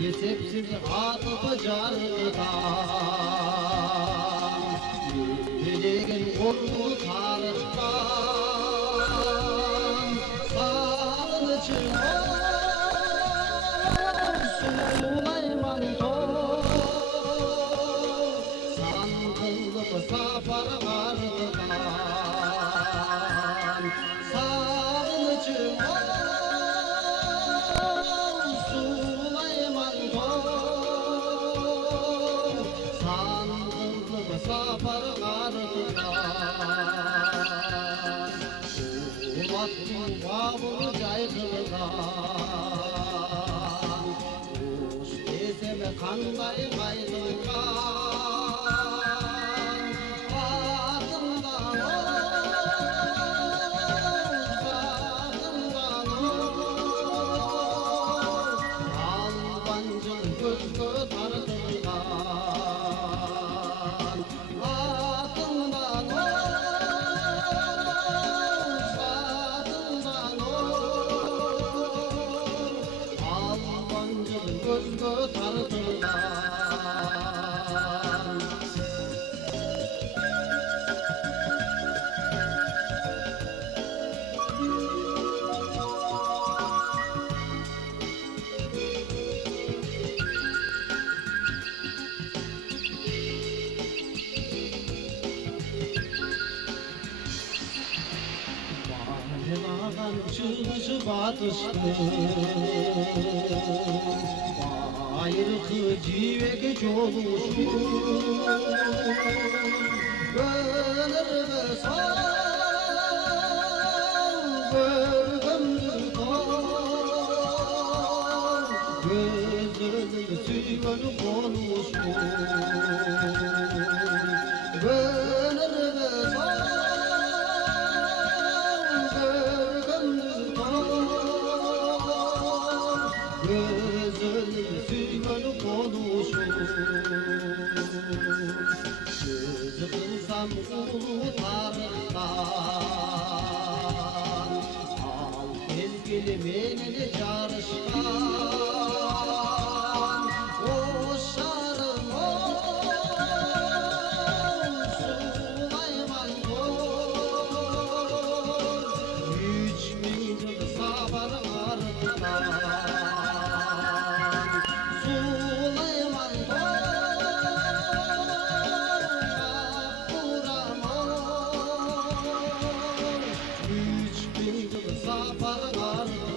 Yetepsiz atıp cardan Yüreğin korku tarıktan Sağlıcı Süleyman Toz Sandılıp safar vardıdan Sağlıcı Süleyman Toz Sandılıp safar vardıdan Umattı babur caydırdan Uş deseme kanday kaydırdan Batından batından Albancın gözgü tardırdan Batından Albancın gözgü tardırdan Bağrılan çığlışı batıştı Bayrıkı civege çoluştu Gönür ve sağ Gönül kal Gözünü süygün konuştu Gönür ve sağ Gözünü süygün konuşur Sözü kılsam ulu tarıktan Al ezgili menini çağrışkan Oşarım o Süleyman Toz 3000 yıl sabar ardından Süleyman Toz 3000 yıl sabar ardından